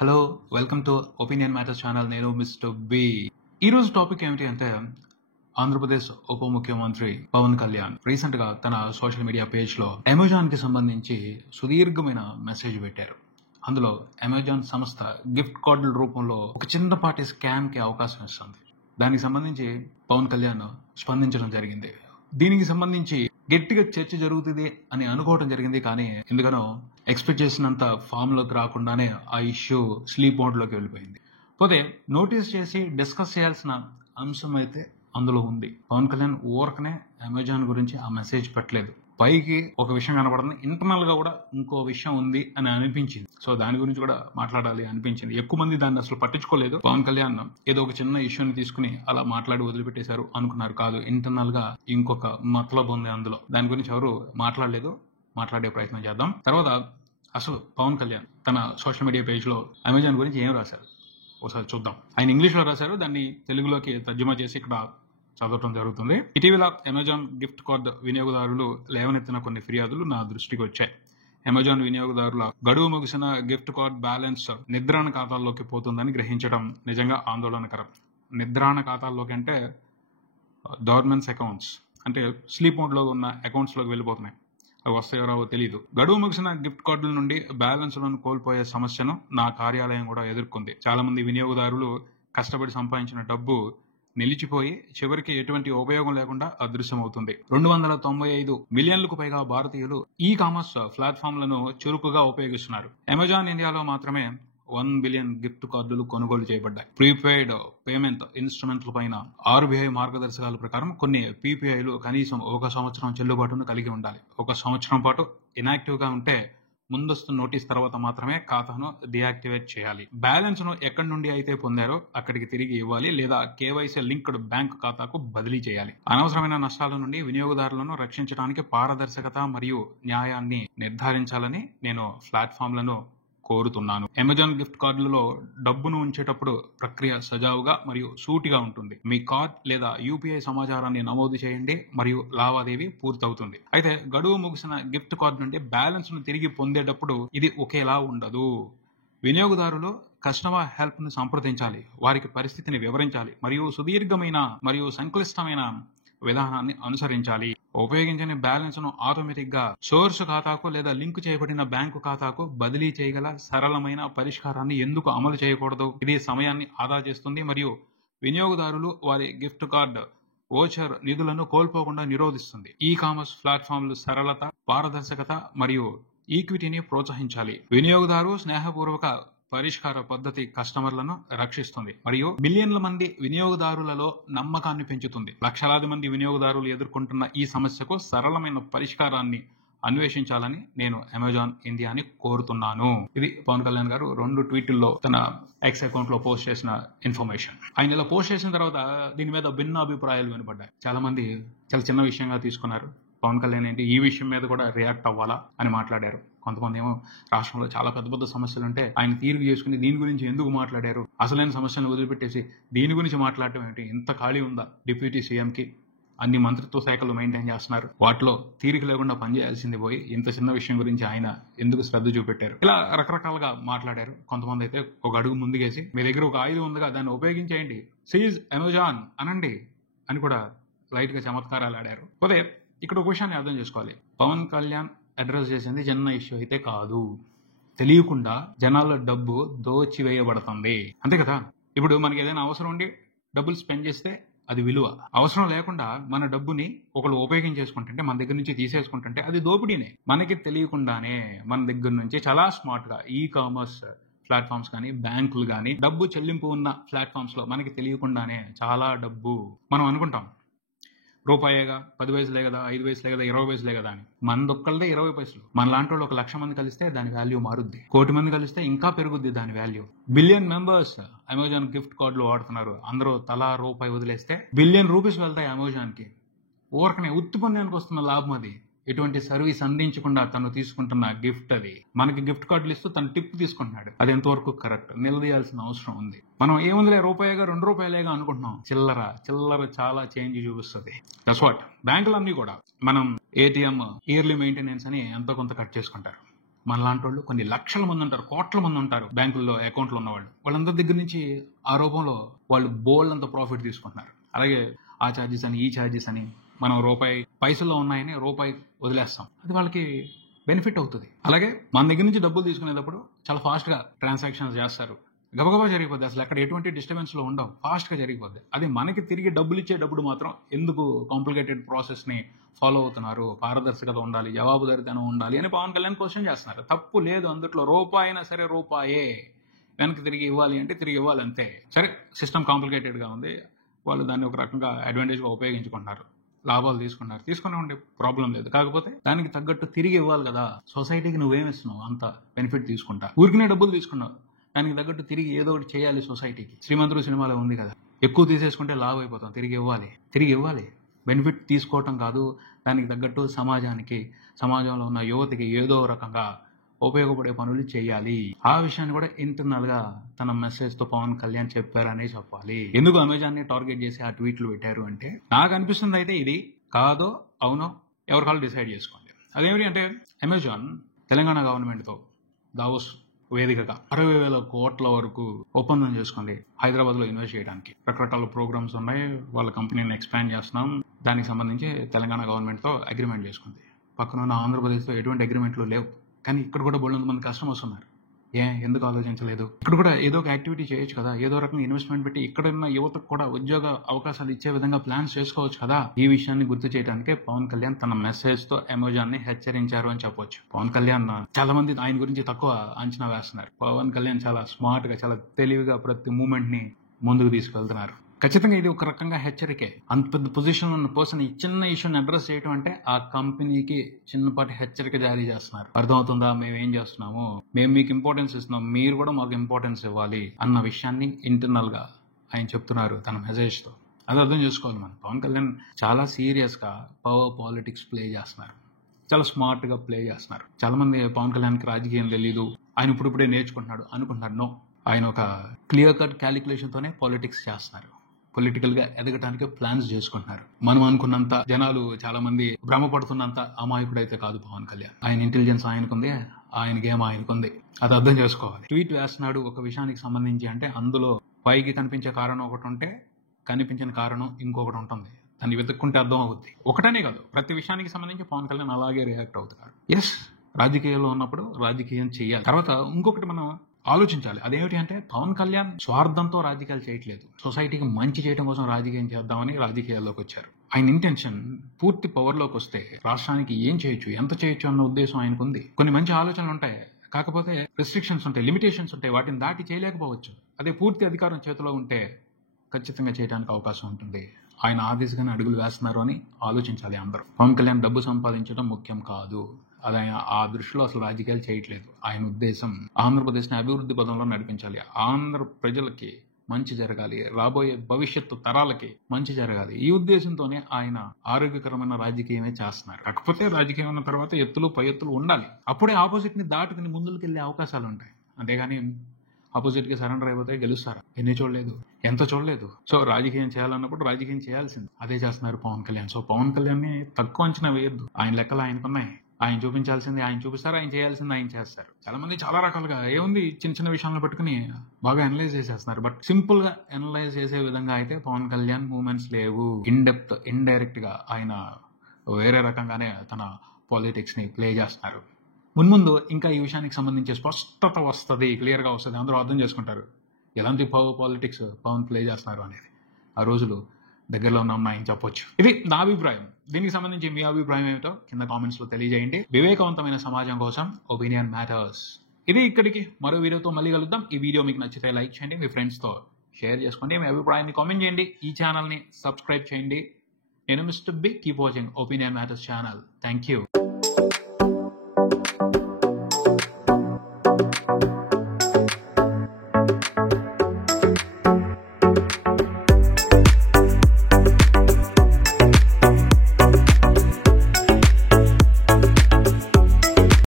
Hello, welcome to opinion matters channel. నేను mister B. ఈ రోజు టాపిక్ ఏమిటి అంటే, ఆంధ్రప్రదేశ్ ఉప ముఖ్యమంత్రి పవన్ కళ్యాణ్ రీసెంట్ గా తన సోషల్ మీడియా పేజ్ లో అమెజాన్ కి సంబంధించి సుదీర్ఘమైన మెసేజ్ పెట్టారు. అందులో అమెజాన్ సంస్థ గిఫ్ట్ కార్డుల రూపంలో ఒక చిన్నపాటి స్కామ్ కి అవకాశం ఇస్తుంది. దానికి సంబంధించి పవన్ కళ్యాణ్ స్పందించడం జరిగింది. దీనికి సంబంధించి గట్టిగా చర్చ జరుగుతుంది అని అనుకోవడం జరిగింది, కానీ ఎందుకనో ఎక్స్పెక్ట్ చేసినంత ఫామ్ లోకి రాకుండానే ఆ ఇష్యూ స్లీప్ మోడ్ లోకి వెళ్ళిపోయింది. పోతే నోటీస్ చేసి డిస్కస్ చేయాల్సిన అంశం అయితే అందులో ఉంది. పవన్ కళ్యాణ్ ఊరకనే అమెజాన్ గురించి ఆ మెసేజ్ పెట్టలేదు. పైకి ఒక విషయం కనపడుతుంది, ఇంటర్నల్ గా కూడా ఇంకో విషయం ఉంది అని అనిపించింది. సో దాని గురించి కూడా మాట్లాడాలి అనిపించింది. ఎక్కువ మంది దాన్ని అసలు పట్టించుకోలేదు. పవన్ కళ్యాణ్ ఏదో ఒక చిన్న ఇష్యూని తీసుకుని అలా మాట్లాడి వదిలిపెట్టేశారు అనుకున్నారు. కాదు, ఇంటర్నల్ గా ఇంకొక మతలబ్ ఉంది అందులో. దాని గురించి ఎవరు మాట్లాడలేదు. మాట్లాడే ప్రయత్నం చేద్దాం. తర్వాత అసలు పవన్ కళ్యాణ్ తన సోషల్ మీడియా పేజ్ లో అమెజాన్ గురించి ఏం రాశారు ఒకసారి చూద్దాం. ఆయన ఇంగ్లీష్ లో రాశారు, దాన్ని తెలుగులోకి తర్జుమా చేసి ఇక్కడ చదవటం జరుగుతుంది. ఇటీవల అమెజాన్ గిఫ్ట్ కార్డ్ వినియోగదారులు లేవనెత్తిన కొన్ని ఫిర్యాదులు నా దృష్టికి వచ్చాయి. అమెజాన్ వినియోగదారుల గడువు ముగిసిన గిఫ్ట్ కార్డ్ బ్యాలెన్స్ నిద్రాణ ఖాతాల్లోకి పోతుందని గ్రహించడం నిజంగా ఆందోళనకరం. నిద్రాణ ఖాతాల్లోకి అంటే డోర్మెన్స్ అకౌంట్స్, అంటే స్లీప్ మోడ్ లో ఉన్న అకౌంట్స్ లోకి వెళ్ళిపోతున్నాయి. అవి వస్తాయో రావో తెలియదు. గడువు ముగిసిన గిఫ్ట్ కార్డుల నుండి బ్యాలెన్స్ లను కోల్పోయే సమస్యను నా కార్యాలయం కూడా ఎదుర్కొంది. చాలా మంది వినియోగదారులు కష్టపడి సంపాదించిన డబ్బు నిలిచిపోయి చివరికి ఎటువంటి ఉపయోగం లేకుండా అదృశ్యమవుతుంది. 295 మిలియన్లకు పైగా భారతీయులు ఈ కామర్స్ ప్లాట్ఫామ్లను చురుకుగా ఉపయోగిస్తున్నారు. అమెజాన్ ఇండియాలో మాత్రమే 1 బిలియన్ గిఫ్ట్ కార్డులు కొనుగోలు చేయబడ్డాయి. ప్రీపెయిడ్ పేమెంట్ ఇన్స్ట్రుమెంట్ల పైన ఆర్బీఐ మార్గదర్శకాల ప్రకారం కొన్ని పీపీఐలు కనీసం 1 సంవత్సరం చెల్లుబాటును కలిగి ఉండాలి. 1 సంవత్సరం పాటు ఇనాక్టివ్ గా ఉంటే ముందస్తు నోటీస్ తర్వాత మాత్రమే ఖాతాను డియాక్టివేట్ చేయాలి. బ్యాలెన్స్ ను ఎక్కడి నుండి అయితే పొందారో అక్కడికి తిరిగి ఇవ్వాలి, లేదా కేవైసీ లింక్డ్ బ్యాంక్ ఖాతాకు బదిలీ చేయాలి. అనవసరమైన నష్టాల నుండి వినియోగదారులను రక్షించడానికి పారదర్శకత మరియు న్యాయాన్ని నిర్ధారించాలని నేను ప్లాట్ఫామ్లను కోరుతున్నాను. అమెజాన్ గిఫ్ట్ కార్డులలో డబ్బును ఉంచేటప్పుడు ప్రక్రియ సజావుగా మరియు సూటిగా ఉంటుంది. మీ కార్డ్ లేదా యూపీఐ సమాచారాన్ని నమోదు చేయండి మరియు లావాదేవీ పూర్తవుతుంది. అయితే గడువు ముగిసిన గిఫ్ట్ కార్డు నుండి బ్యాలెన్స్ ను తిరిగి పొందేటప్పుడు ఇది ఒకేలా ఉండదు. వినియోగదారులు కస్టమర్ హెల్ప్ ను సంప్రదించాలి, వారికి పరిస్థితిని వివరించాలి మరియు సుదీర్ఘమైన మరియు సంక్లిష్టమైన విధానాన్ని అనుసరించాలి. ఉపయోగించిన బ్యాలెన్స్ ను ఆటోమేటిక్ గా సోర్స్ ఖాతాకు లేదా లింక్ చేయబడిన బ్యాంకు ఖాతాకు బదిలీ చేయగల సరళమైన పరిష్కారాన్ని ఎందుకు అమలు చేయకూడదు? ఇది సమయాన్ని ఆదా చేస్తుంది మరియు వినియోగదారులు వారి గిఫ్ట్ కార్డ్ వోచర్ నిధులను కోల్పోకుండా నిరోధిస్తుంది. ఈ కామర్స్ ప్లాట్ఫామ్లు సరళత, పారదర్శకత మరియు ఈక్విటీని ప్రోత్సహించాలి. వినియోగదారు స్నేహపూర్వక పరిష్కార పద్ధతి కస్టమర్లను రక్షిస్తుంది మరియు మిలియన్ల మంది వినియోగదారులలో నమ్మకాన్ని పెంచుతుంది. లక్షలాది మంది వినియోగదారులు ఎదుర్కొంటున్న ఈ సమస్యకు సరళమైన పరిష్కారాన్ని అన్వేషించాలని నేను అమెజాన్ ఇండియాని కోరుతున్నాను. ఇది పవన్ కళ్యాణ్ గారు 2 ట్వీట్లలో తన ఎక్స్ అకౌంట్ లో పోస్ట్ చేసిన ఇన్ఫర్మేషన్. ఆయన ఇలా పోస్ట్ చేసిన తర్వాత దీని మీద భిన్న అభిప్రాయాలు వినపడ్డాయి. చాలా మంది చాలా చిన్న విషయంగా తీసుకున్నారు. పవన్ కళ్యాణ్ ఏంటి ఈ విషయం మీద కూడా రియాక్ట్ అవ్వాలా అని మాట్లాడారు. కొంతమంది ఏమో రాష్ట్రంలో చాలా పెద్ద పెద్ద సమస్యలు ఉంటే ఆయన తీర్పు చేసుకుని దీని గురించి ఎందుకు మాట్లాడారు, అసలైన సమస్యలను వదిలిపెట్టేసి దీని గురించి మాట్లాడటం ఏంటి, ఇంత ఖాళీ ఉందా డిప్యూటీ సీఎం కి, అన్ని మంత్రిత్వ శాఖలు మెయింటైన్ చేస్తున్నారు, వాటిలో తీరిక లేకుండా పనిచేయాల్సింది పోయి ఇంత చిన్న విషయం గురించి ఆయన ఎందుకు శ్రద్ధ చూపెట్టారు, ఇలా రకరకాలుగా మాట్లాడారు. కొంతమంది అయితే ఒక అడుగు ముందుకేసి మీ దగ్గర ఒక ఆయుధం ఉందిగా దాన్ని ఉపయోగించేయండి, సీజ్ అమెజాన్ అనండి అని కూడా లైట్ గా చమత్కారాలు ఆడారు. పోతే ఇక్కడ ఒక విషయాన్ని అర్థం చేసుకోవాలి. పవన్ కళ్యాణ్ అడ్రస్ చేసింది చిన్న ఇష్యూ అయితే కాదు. తెలియకుండా జనాల డబ్బు దోచివేయబడుతుంది, అంతే కదా. ఇప్పుడు మనకి ఏదైనా అవసరం ఉండి డబ్బులు స్పెండ్ చేస్తే అది విలువ. అవసరం లేకుండా మన డబ్బుని ఒకళ్ళు ఉపయోగించేసుకుంటుంటే, మన దగ్గర నుంచి తీసేసుకుంటుంటే అది దోపిడీనే. మనకి తెలియకుండానే మన దగ్గర నుంచి చాలా స్మార్ట్ గా ఈ కామర్స్ ప్లాట్ఫామ్స్ కానీ బ్యాంకులు కానీ డబ్బు చెల్లింపు ఉన్న ప్లాట్ఫామ్స్ లో మనకి తెలియకుండానే చాలా డబ్బు మనం అనుకుంటాం రూపాయేగా, 10 పైసలే కదా, 5 పైసలే కదా, 20 పైసలే కదా అని. మనదొక్కళ్ళదే 20 పైసలు. మన లాంటి వాళ్ళు 1,00,000 మంది కలిస్తే దాని వాల్యూ మారుద్ది. 1,00,00,000 మంది కలిస్తే ఇంకా పెరుగుద్ది దాని value. Billion members Amazon gift కార్డులు వాడుతున్నారు. అందరూ తలా రూపాయి వదిలేస్తే బిలియన్ రూపీస్ వెళ్తాయి అమెజాన్ కి. ఊరకనే ఉత్తి పొందేందుకు వస్తున్న లాభం అది. ఎటువంటి సర్వీస్ అందించకుండా తను తీసుకుంటున్న గిఫ్ట్ అది. మనకి గిఫ్ట్ కార్డులు ఇస్తూ తను టిప్ తీసుకుంటున్నాడు. అది ఎంతవరకు కరెక్ట్? నిలదీయాల్సిన అవసరం ఉంది. మనం ఏముందిలే రూపాయిగా 2 రూపాయలేగా అనుకుంటున్నాం. చిల్లర చాలా చేంజ్ చూపిస్తుంది. That's what. బ్యాంకులన్నీ కూడా మనం ఏటీఎం ఇయర్లీ మెయింటెనెన్స్ అని ఎంతో కొంత కట్ చేసుకుంటారు. మనలాంటి వాళ్ళు కొన్ని లక్షల మంది ఉంటారు, కోట్ల మంది ఉంటారు బ్యాంకుల్లో అకౌంట్లు ఉన్నవాళ్ళు. వాళ్ళందరి దగ్గర నుంచి ఆ రూపంలో వాళ్ళు బోల్డ్ అంత ప్రాఫిట్ తీసుకుంటున్నారు. అలాగే ఆ ఛార్జెస్ అని, ఈ ఛార్జెస్ అని, మనం రూపాయి పైసల్లో ఉన్నాయని రూపాయి వదిలేస్తాం. అది వాళ్ళకి బెనిఫిట్ అవుతుంది. అలాగే మన దగ్గర నుంచి డబ్బులు తీసుకునేటప్పుడు చాలా ఫాస్ట్ గా ట్రాన్సాక్షన్స్ చేస్తారు, గబగబా జరిగిపోద్ది, అసలు అక్కడ ఎటువంటి డిస్టర్బెన్స్ లో ఉండవు, ఫాస్ట్ గా జరిగిపోద్ది. అది మనకి తిరిగి డబ్బులు ఇచ్చేటప్పుడు మాత్రం ఎందుకు కాంప్లికేటెడ్ ప్రాసెస్ ని ఫాలో అవుతున్నారు, పారదర్శకత ఉండాలి, జవాబుదారితనం ఉండాలి అని పవన్ కళ్యాణ్ క్వశ్చన్ చేస్తున్నారు. తప్పు లేదు అందుట్లో. రూపాయి అయినా సరే రూపాయే వెనక్కి తిరిగి ఇవ్వాలి అంటే తిరిగి ఇవ్వాలి అంతే. సరే, సిస్టమ్ కాంప్లికేటెడ్ గా ఉంది, వాళ్ళు దాన్ని ఒక రకంగా అడ్వాంటేజ్ గా ఉపయోగించుకుంటున్నారు, లాభాలు తీసుకుని ఉండే ప్రాబ్లం లేదు. కాకపోతే దానికి తగ్గట్టు తిరిగి ఇవ్వాలి కదా. సొసైటీకి నువ్వేమిస్తున్నావు అంత బెనిఫిట్ తీసుకుంటా, ఊరికినే డబ్బులు తీసుకున్నావు, దానికి తగ్గట్టు తిరిగి ఏదో ఒకటి చేయాలి సొసైటీకి. శ్రీమంతుడు సినిమాలో ఉంది కదా, ఎక్కువ తీసేసుకుంటే లాభం అయిపోతాం, తిరిగి ఇవ్వాలి. బెనిఫిట్ తీసుకోవటం కాదు, దానికి తగ్గట్టు సమాజంలో ఉన్న యువతకి ఏదో రకంగా ఉపయోగపడే పనులు చేయాలి. ఆ విషయాన్ని కూడా ఇంటర్నల్ గా తన మెసేజ్ తో పవన్ కళ్యాణ్ చెప్పారనే చెప్పాలి. ఎందుకు అమెజాన్ ని టార్గెట్ చేసి ఆ ట్వీట్లు పెట్టారు అంటే, నాకు అనిపిస్తుంది అయితే ఇది కాదో అవునో ఎవరికాళ్ళు డిసైడ్ చేసుకోండి. అదేమిటి అంటే, అమెజాన్ తెలంగాణ గవర్నమెంట్ తో దావోస్ వేదికగా 60,000 కోట్ల వరకు ఒప్పందం చేసుకోండి హైదరాబాద్ లో ఇన్వెస్ట్ చేయడానికి. రకరకాల ప్రోగ్రామ్స్ ఉన్నాయి, వాళ్ళ కంపెనీని ఎక్స్పాండ్ చేస్తున్నాం, దానికి సంబంధించి తెలంగాణ గవర్నమెంట్ తో అగ్రిమెంట్ చేసుకుంది. పక్కన ఉన్న ఆంధ్రప్రదేశ్ తో ఎటువంటి అగ్రిమెంట్లు లేవు, కానీ ఇక్కడ కూడా బోల్డ్ మంది కస్టమర్స్ ఉన్నారు. ఎందుకు ఆలోచించలేదు? ఇక్కడ కూడా ఏదో ఒక యాక్టివిటీ చేయొచ్చు కదా, ఏదో రకంగా ఇన్వెస్ట్మెంట్ పెట్టి ఇక్కడ ఉన్న యువతకు కూడా ఉద్యోగ అవకాశాలు ఇచ్చే విధంగా ప్లాన్స్ చేసుకోవచ్చు కదా. ఈ విషయాన్ని గుర్తు చేయడానికే పవన్ కళ్యాణ్ తన మెసేజ్ తో అమెజాన్ ని హెచ్చరించారు అని చెప్పొచ్చు. పవన్ కళ్యాణ్ చాలా మంది ఆయన గురించి తక్కువ అంచనా వేస్తున్నారు. పవన్ కళ్యాణ్ చాలా స్మార్ట్ గా, చాలా తెలివిగా ప్రతి మూమెంట్ ని ముందుకు తీసుకెళ్తున్నారు. ఖచ్చితంగా ఇది ఒక రకంగా హెచ్చరికే. అంత పెద్ద పొజిషన్ ఉన్న పర్సన్ ఈ చిన్న ఇష్యూని అడ్రస్ చేయడం అంటే ఆ కంపెనీకి చిన్నపాటి హెచ్చరిక జారీ చేస్తున్నారు. అర్థమవుతుందా? మేము ఏం చేస్తున్నాము, మేము మీకు ఇంపార్టెన్స్ ఇస్తున్నాం, మీరు కూడా మాకు ఇంపార్టెన్స్ ఇవ్వాలి అన్న విషయాన్ని ఇంటర్నల్ గా ఆయన చెప్తున్నారు తన మెసేజ్ తో. అది అర్థం చేసుకోవాలి మనం. పవన్ కళ్యాణ్ చాలా సీరియస్ గా పవర్ పాలిటిక్స్ ప్లే చేస్తున్నారు, చాలా స్మార్ట్ గా ప్లే చేస్తున్నారు. చాలా మంది పవన్ కళ్యాణ్ కి రాజకీయం తెలీదు, ఆయన ఇప్పుడిప్పుడే నేర్చుకుంటున్నాడు అనుకుంటున్నారు. నో, ఆయన ఒక క్లియర్ కట్ క్యాలిక్యులేషన్ తోనే పాలిటిక్స్ చేస్తున్నారు. పొలిటికల్ గా ఎదగటానికి ప్లాన్స్ చేసుకుంటున్నారు. మనం అనుకున్నంత, జనాలు చాలా మంది భ్రమపడుతున్నంత అమాయకుడైతే కాదు పవన్ కళ్యాణ్. ఆయన ఇంటెలిజెన్స్ ఆయనకుంది, ఆయన గేమ్ ఆయనకుంది. అది అర్థం చేసుకోవాలి. ట్వీట్ వేస్తున్నాడు ఒక విషయానికి సంబంధించి అంటే అందులో పైకి కనిపించే కారణం ఒకటి ఉంటే కనిపించిన కారణం ఇంకొకటి ఉంటుంది. దాన్ని వెతుక్కుంటే అర్థం అవుద్ది. ఒకటనే కాదు, ప్రతి విషయానికి సంబంధించి పవన్ కళ్యాణ్ అలాగే రియాక్ట్ అవుతున్నారు. ఎస్, రాజకీయాల్లో ఉన్నప్పుడు రాజకీయం చేయాలి. తర్వాత ఇంకొకటి మనం ఆలోచించాలి. అదేమిటి అంటే, పవన్ కళ్యాణ్ స్వార్థంతో రాజకీయాలు చేయట్లేదు, సొసైటీకి మంచి చేయడం కోసం రాజకీయం చేద్దామని రాజకీయాల్లోకి వచ్చారు. ఆయన ఇంటెన్షన్ పూర్తి పవర్ లోకి వస్తే రాష్ట్రానికి ఏం చేయొచ్చు, ఎంత చేయొచ్చు అన్న ఉద్దేశం ఆయనకుంది. కొన్ని మంచి ఆలోచనలు ఉంటాయి, కాకపోతే రెస్ట్రిక్షన్స్ ఉంటాయి, లిమిటేషన్స్ ఉంటాయి, వాటిని దాటి చేయలేకపోవచ్చు. అదే పూర్తి అధికారం చేతిలో ఉంటే ఖచ్చితంగా చేయడానికి అవకాశం ఉంటుంది. ఆయన ఆ దిశగానే అడుగులు వేస్తున్నారు అని ఆలోచించాలి అందరూ. పవన్ కళ్యాణ్ డబ్బు సంపాదించడం ముఖ్యం కాదు, అది ఆయన ఆ దృష్టిలో అసలు రాజకీయాలు చేయట్లేదు. ఆయన ఉద్దేశం ఆంధ్రప్రదేశ్ ని అభివృద్ధి పదంలో నడిపించాలి, ఆంధ్ర ప్రజలకి మంచి జరగాలి, రాబోయే భవిష్యత్తు తరాలకి మంచి జరగాలి. ఈ ఉద్దేశంతోనే ఆయన ఆరోగ్యకరమైన రాజకీయమే చేస్తున్నారు. కాకపోతే రాజకీయం ఉన్న తర్వాత ఎత్తులు పై ఎత్తులు ఉండాలి, అప్పుడే ఆపోజిట్ ని దాటుకుని ముందుకు వెళ్లే అవకాశాలు ఉంటాయి. అంతేగాని ఆపోజిట్ కి సరెండర్ అయిపోతే గెలుస్తారా? ఎంత చూడలేదు. సో రాజకీయం చేయాలన్నప్పుడు రాజకీయం చేయాల్సింది, అదే చేస్తున్నారు పవన్ కళ్యాణ్. సో పవన్ కళ్యాణ్ ని తక్కువ అంచనా వేయద్దు. ఆయన లెక్కలు ఆయనకున్నాయి, ఆయన చూపించాల్సింది ఆయన చూపిస్తారు, ఆయన చేయాల్సింది ఆయన చేస్తారు. చాలా మంది చాలా రకాలుగా ఏముంది చిన్న చిన్న విషయాలను పెట్టుకుని బాగా అనలైజ్ చేసేస్తున్నారు. బట్ సింపుల్ గా అనలైజ్ చేసే విధంగా అయితే పవన్ కళ్యాణ్ మూమెంట్స్ లేవు. ఇన్ డెప్త్, ఇండైరెక్ట్ గా ఆయన వేరే రకంగానే తన పాలిటిక్స్ ని ప్లే చేస్తున్నారు. మున్ముందు ఇంకా ఈ విషయానికి సంబంధించి స్పష్టత వస్తుంది, క్లియర్ గా వస్తుంది, అందరూ అర్థం చేసుకుంటారు ఎలాంటి పవర్ పాలిటిక్స్ పవన్ ప్లే చేస్తున్నారు అనేది. ఆ రోజులు దగ్గరలో ఉన్నాయని చెప్పొచ్చు. ఇది నా అభిప్రాయం. దీనికి సంబంధించి మీ అభిప్రాయం ఏమిటో కింద కామెంట్స్ లో తెలియజేయండి. వివేకవంతమైన సమాజం కోసం ఒపీనియన్ మ్యాటర్స్. ఇది ఇక్కడికి. మరో వీడియోతో మళ్ళీ కలుద్దాం. ఈ వీడియో మీకు నచ్చితే లైక్ చేయండి, మీ ఫ్రెండ్స్ తో షేర్ చేసుకోండి, మీ అభిప్రాయాన్ని కామెంట్ చేయండి, ఈ ఛానల్ ని సబ్స్క్రైబ్ చేయండి. నేను mister B. Keep watching opinion matters channel. Thank you.